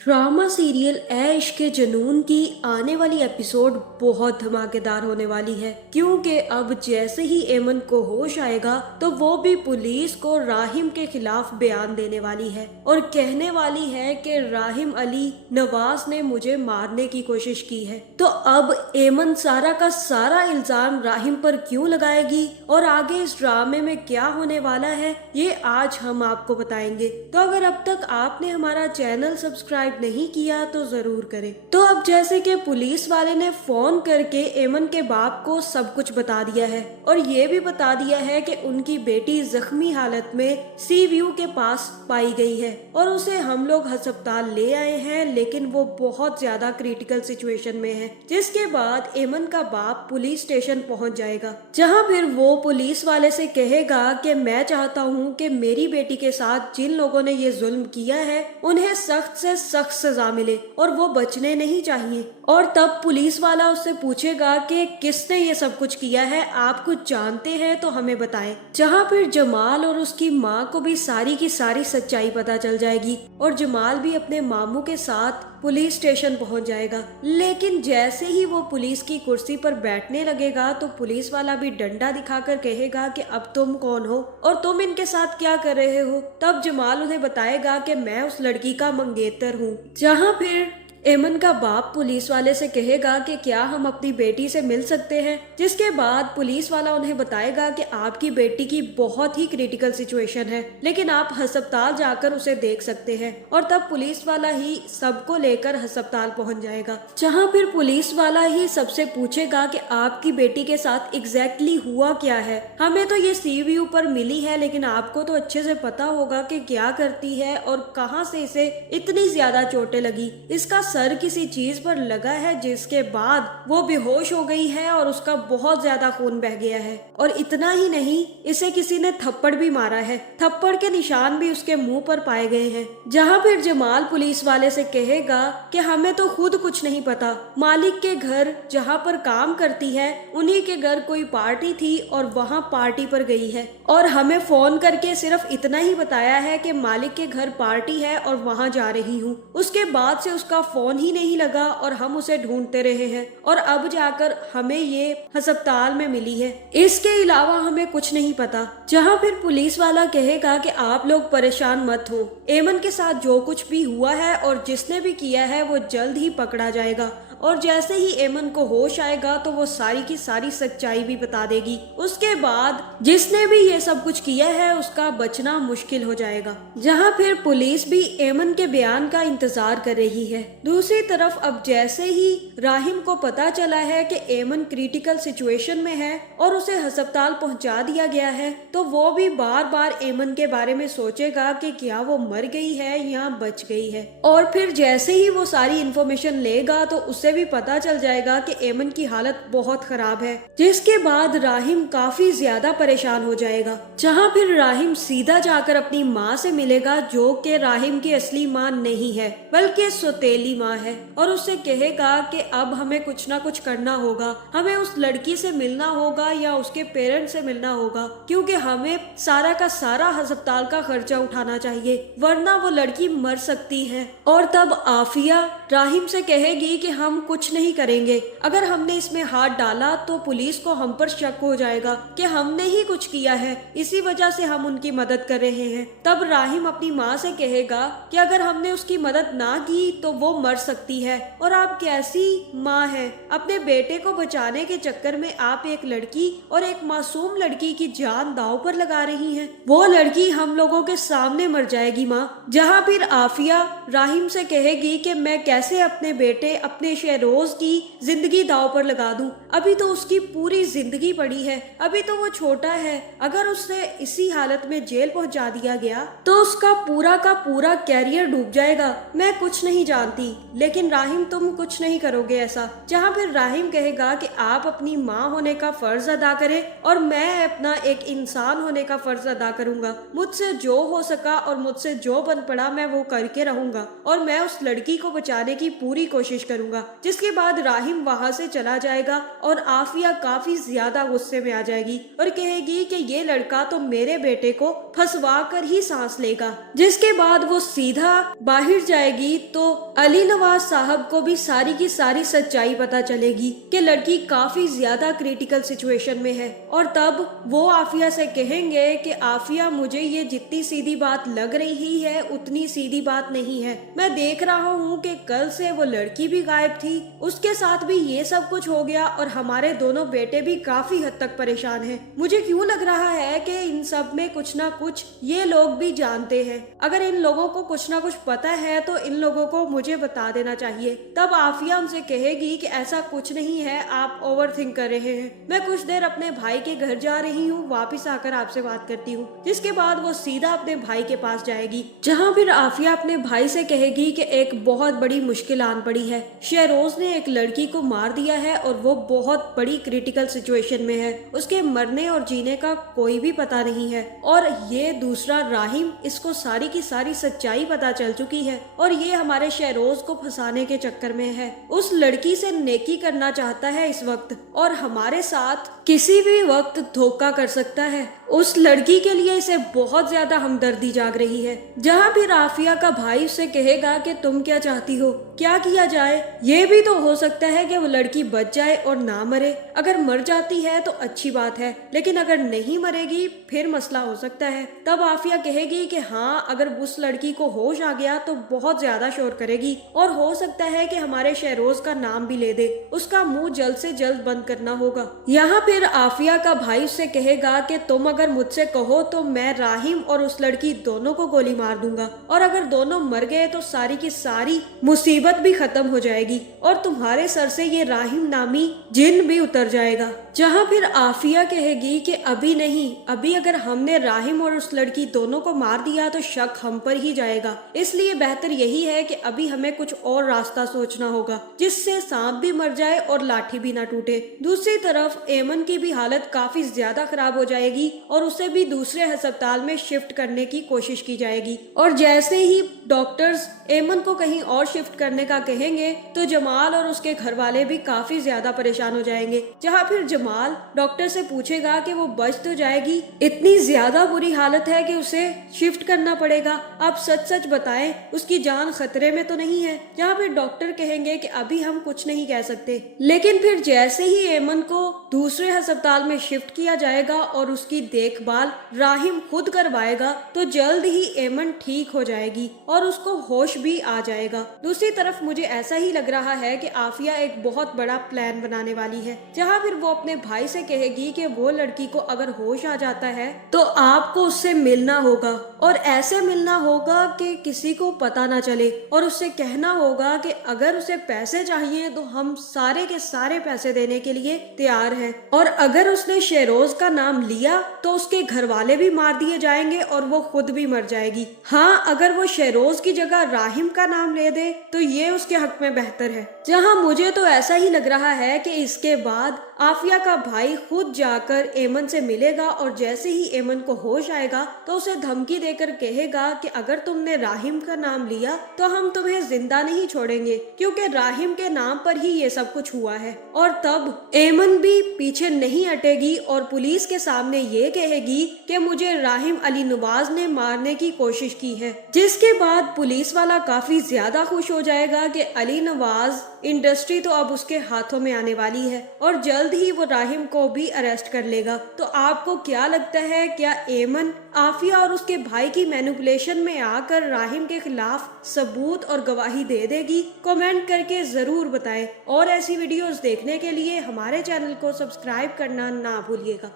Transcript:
Drama serial ऐ इश्क जुनून की आने वाली एपिसोड बहुत धमाकेदार होने वाली है, क्योंकि अब जैसे ही एमन को होश आएगा तो वो भी पुलिस को राहिम के खिलाफ बयान देने वाली है और कहने वाली है कि राहिम अली नवाज ने मुझे मारने की कोशिश की है। तो अब एमन सारा का सारा इल्जाम राहिम पर क्यों लगाएगी और आगे इस ड्रामे में क्या होने वाला है, ये आज हम आपको बताएंगे। तो अगर अब तक आपने हमारा चैनल सब्सक्राइब नहीं किया तो जरूर करें। तो अब जैसे कि पुलिस वाले ने फोन करके एमन के बाप को सब कुछ बता दिया है और ये भी बता दिया है कि उनकी बेटी जख्मी हालत में सी व्यू के पास पाई गई है और उसे हम लोग अस्पताल ले आए हैं, लेकिन वो बहुत ज्यादा क्रिटिकल सिचुएशन में है। जिसके बाद एमन का बाप पुलिस स्टेशन पहुंच जाएगा, जहां फिर वो पुलिस वाले से कहेगा कि मैं चाहता हूं कि मेरी बेटी के साथ जिन लोगों ने ये जुल्म किया है उन्हें सख्त से सख्त सजा मिले और वो बचने नहीं चाहिए। और तब पुलिस वाला उससे पूछेगा कि किसने ये सब कुछ किया है, आप कुछ जानते हैं तो हमें बताएं। जहां फिर जमाल और उसकी माँ को भी सारी की सारी सच्चाई पता चल जाएगी और जमाल भी अपने मामू के साथ पुलिस स्टेशन पहुंच जाएगा। लेकिन जैसे ही वो पुलिस की कुर्सी पर बैठने लगेगा तो पुलिस वाला भी डंडा दिखाकर कहेगा कि अब तुम कौन हो और तुम इनके साथ क्या कर रहे हो। तब जमाल उन्हें बताएगा कि मैं उस लड़की का मंगेतर हूँ। जहाँ फिर एमन का बाप पुलिस वाले से कहेगा कि क्या हम अपनी बेटी से मिल सकते हैं। जिसके बाद पुलिस वाला उन्हें बताएगा कि आपकी बेटी की बहुत ही क्रिटिकल सिचुएशन है, लेकिन आप अस्पताल जाकर उसे देख सकते हैं। और तब पुलिस वाला ही सबको लेकर अस्पताल पहुंच जाएगा, जहां फिर पुलिस वाला ही सबसे पूछेगा कि आपकी बेटी के साथ एग्जैक्टली हुआ क्या है। हमें तो ये सीवीयू पर मिली है, लेकिन आपको तो अच्छे से पता होगा कि क्या करती है और कहां से इसे इतनी ज्यादा चोटें लगी। इसका सर किसी चीज पर लगा है, जिसके बाद वो बेहोश हो गई है और उसका बहुत ज्यादा खून बह गया है। और इतना ही नहीं, इसे किसी ने थप्पड़ भी मारा है। थप्पड़ के निशान भी उसके मुंह पर पाए गए हैं। जहां फिर जमाल पुलिस वाले से कहेगा कि हमें तो खुद कुछ नहीं पता, मालिक के घर जहां पर काम करती है उन्हीं के घर कोई पार्टी थी और वहां पार्टी पर गई है और हमें फोन करके सिर्फ इतना ही बताया है कि मालिक के घर पार्टी है और वहां जा रही हूँ। उसके बाद से उसका फोन ही नहीं लगा और हम उसे ढूंढते रहे हैं और अब जाकर हमें ये अस्पताल में मिली है। इसके अलावा हमें कुछ नहीं पता। जहां फिर पुलिस वाला कहेगा कि आप लोग परेशान मत हो, एमन के साथ जो कुछ भी हुआ है और जिसने भी किया है वो जल्द ही पकड़ा जाएगा। और जैसे ही एमन को होश आएगा तो वो सारी की सारी सच्चाई भी बता देगी। उसके बाद जिसने भी ये सब कुछ किया है उसका बचना मुश्किल हो जाएगा। जहां फिर पुलिस भी एमन के बयान का इंतजार कर रही है। दूसरी तरफ अब जैसे ही राहिम को पता चला है कि एमन क्रिटिकल सिचुएशन में है और उसे अस्पताल पहुंचा दिया गया है, तो वो भी बार बार एमन के बारे में सोचेगा कि क्या वो मर गई है या बच गई है। और फिर जैसे ही वो सारी इन्फॉर्मेशन लेगा तो उसे भी पता चल जाएगा कि एमन की हालत बहुत खराब है। जिसके बाद राहिम काफी ज्यादा परेशान हो जाएगा। जहां फिर राहिम सीधा जाकर अपनी माँ से मिलेगा, जो कि राहिम की असली माँ नहीं है बल्कि सौतेली माँ है, और उससे कहेगा कि अब हमें कुछ ना कुछ करना होगा, हमें उस लड़की से मिलना होगा या उसके पेरेंट्स से मिलना होगा, क्योंकि हमें सारा का सारा अस्पताल का खर्चा उठाना चाहिए, वरना वो लड़की मर सकती है। और तब आफिया राहिम से कहेगी कि हम कुछ नहीं करेंगे, अगर हमने इसमें हाथ डाला तो पुलिस को हम पर शक हो जाएगा कि हमने ही कुछ किया है, इसी वजह से हम उनकी मदद कर रहे हैं। तब राहिम अपनी माँ से कहेगा कि अगर हमने उसकी मदद ना की तो वो मर सकती है, और आप कैसी माँ हैं, अपने बेटे को बचाने के चक्कर में आप एक लड़की और एक मासूम लड़की की जान दांव पर लगा रही हैं। वो लड़की हम लोगों के सामने मर जाएगी माँ। जहाँ फिर आफिया राहिम से कहेगी कि मैं कैसे अपने बेटे अपने शेरोज की जिंदगी दांव पर लगा दूं, अभी तो उसकी पूरी जिंदगी पड़ी है, अभी तो वो छोटा है, अगर उसे इसी हालत में जेल पहुंचा दिया गया तो उसका पूरा का पूरा कैरियर डूब जाएगा। मैं कुछ नहीं जानती, लेकिन राहिम तुम कुछ नहीं करोगे ऐसा। जहां फिर राहिम कहेगा कि आप अपनी माँ होने का फर्ज अदा करें और मैं अपना एक इंसान होने का फर्ज अदा करूंगा। मुझसे जो हो सका और मुझसे जो बन पड़ा मैं वो करके रहूंगा और मैं उस लड़की को बचाने की पूरी कोशिश करूंगा। जिसके बाद राहिम वहाँ से चला जाएगा और आफिया काफी ज्यादा गुस्से में आ जाएगी और कहेगी कि ये लड़का तो मेरे बेटे को फंसवा कर ही सांस लेगा। जिसके बाद वो सीधा बाहर जाएगी तो अली नवाज साहब को भी सारी की सारी सच्चाई पता चलेगी कि लड़की काफी ज्यादा क्रिटिकल सिचुएशन में है। और तब वो आफिया से कहेंगे कि आफिया, मुझे ये जितनी सीधी बात लग रही है उतनी सीधी बात नहीं है। मैं देख रहा हूँ कि कल से वो लड़की भी गायब थी, उसके साथ भी ये सब कुछ हो गया और हमारे दोनों बेटे भी काफी हद तक परेशान हैं। मुझे क्यों लग रहा है कि इन सब में कुछ ना कुछ ये लोग भी जानते हैं। अगर इन लोगों को कुछ ना कुछ पता है तो इन लोगों को मुझे बता देना चाहिए। तब आफिया उनसे कहेगी कि ऐसा कुछ नहीं है, आप ओवर थिंक कर रहे हैं। मैं कुछ देर अपने भाई के घर जा रही हूँ, वापिस आकर आपसे बात करती हूँ। जिसके बाद वो सीधा अपने भाई के पास जाएगी, जहाँ फिर आफिया अपने भाई से कहेगी कि एक बहुत बड़ी मुश्किल आन पड़ी है। शहरोज ने एक लड़की को मार दिया है और वो बहुत बड़ी क्रिटिकल सिचुएशन में है। उसके मरने और जीने का कोई भी पता नहीं है और ये दूसरा राहिम, इसको सारी की सारी सच्चाई पता चल चुकी है और ये हमारे शहरोज को फंसाने के चक्कर में है। उस लड़की से नेकी करना चाहता है इस वक्त और हमारे साथ किसी भी वक्त धोखा कर सकता है। उस लड़की के लिए इसे बहुत ज्यादा हमदर्दी जाग रही है। जहाँ फिर आफिया का भाई उससे कहेगा कि तुम क्या चाहती हो, क्या किया जाए। ये भी तो हो सकता है कि वो लड़की बच जाए और ना मरे। अगर मर जाती है तो अच्छी बात है, लेकिन अगर नहीं मरेगी फिर मसला हो सकता है। तब आफिया कहेगी कि हाँ, अगर उस लड़की को होश आ गया तो बहुत ज्यादा शोर करेगी और हो सकता है कि हमारे शहरोज का नाम भी ले दे। उसका मुंह जल्द से जल्द बंद करना होगा। यहाँ फिर आफिया का भाई उससे कहेगा कि तुम अगर मुझसे कहो तो मैं राहिम और उस लड़की दोनों को गोली मार दूंगा और अगर दोनों मर गए तो सारी की सारी मुसीबत भी खत्म हो जाएगी और तुम्हारे सर से ये राहिम नामी जिन भी उतर जाएगा। जहाँ फिर आफिया कहेगी कि अभी नहीं, अभी अगर हमने राहिम और उस लड़की दोनों को मार दिया तो शक हम पर ही जाएगा, इसलिए बेहतर यही है कि अभी हमें कुछ और रास्ता सोचना होगा जिससे सांप भी मर जाए और लाठी भी ना टूटे। दूसरी तरफ एमन की भी हालत काफी ज्यादा खराब हो जाएगी और उसे भी दूसरे अस्पताल में शिफ्ट करने की कोशिश की जाएगी। और जैसे ही डॉक्टर्स एमन को कहीं और शिफ्ट करने का कहेंगे तो जमाल और उसके घर वाले भी काफी ज्यादा परेशान हो जाएंगे। जहाँ फिर जमाल डॉक्टर से पूछेगा कि वो बच तो जाएगी, इतनी ज्यादा बुरी हालत है कि उसे शिफ्ट करना पड़ेगा, आप सच सच बताएं, उसकी जान खतरे में तो नहीं है। जहाँ फिर डॉक्टर कहेंगे कि अभी हम कुछ नहीं कह सकते। लेकिन फिर जैसे ही एमन को दूसरे अस्पताल में शिफ्ट किया जाएगा और उसकी देखभाल राहिम खुद करवाएगा तो जल्द ही एमन ठीक हो जाएगी और उसको होश भी आ जाएगा। दूसरी तरफ मुझे ऐसा ही लग रहा है कि आफिया एक बहुत बड़ा प्लान बनाने वाली है, जहाँ फिर वो अपने भाई से कहेगी कि वो लड़की को अगर होश आ जाता है तो आपको उससे मिलना होगा और ऐसे मिलना होगा कि किसी को पता ना चले और उससे कहना होगा कि अगर उसे पैसे चाहिए तो हम सारे के सारे पैसे देने के लिए तैयार हैं और अगर उसने शहरोज का नाम लिया तो उसके घर वाले भी मार दिए जाएंगे और वो खुद भी मर जाएगी। हाँ, अगर वो शहरोज की जगह राहिम का नाम ले दे तो ये उसके हक में बेहतर है। जहाँ मुझे तो ऐसा ही लग रहा है कि इसके बाद आफिया का भाई खुद जाकर एमन से मिलेगा और जैसे ही एमन को होश आएगा तो उसे धमकी देकर कहेगा कि अगर तुमने राहिम का नाम लिया तो हम तुम्हें जिंदा नहीं छोड़ेंगे, क्योंकि राहिम के नाम पर ही ये सब कुछ हुआ है। और तब एमन भी पीछे नहीं हटेगी और पुलिस के सामने ये कहेगी कि मुझे राहिम अली नवाज ने मारने की कोशिश की है। जिसके बाद पुलिस वाला काफी ज्यादा खुश हो जाएगा कि अली नवाज इंडस्ट्री तो अब उसके हाथों में आने वाली है और जल्द ही वो राहिम को भी अरेस्ट कर लेगा। तो आपको क्या लगता है, क्या एमन आफिया और उसके भाई की मैनिपुलेशन में आकर राहिम के खिलाफ सबूत और गवाही दे देगी? कमेंट करके जरूर बताएं और ऐसी वीडियोस देखने के लिए हमारे चैनल को सब्सक्राइब करना ना भूलिएगा।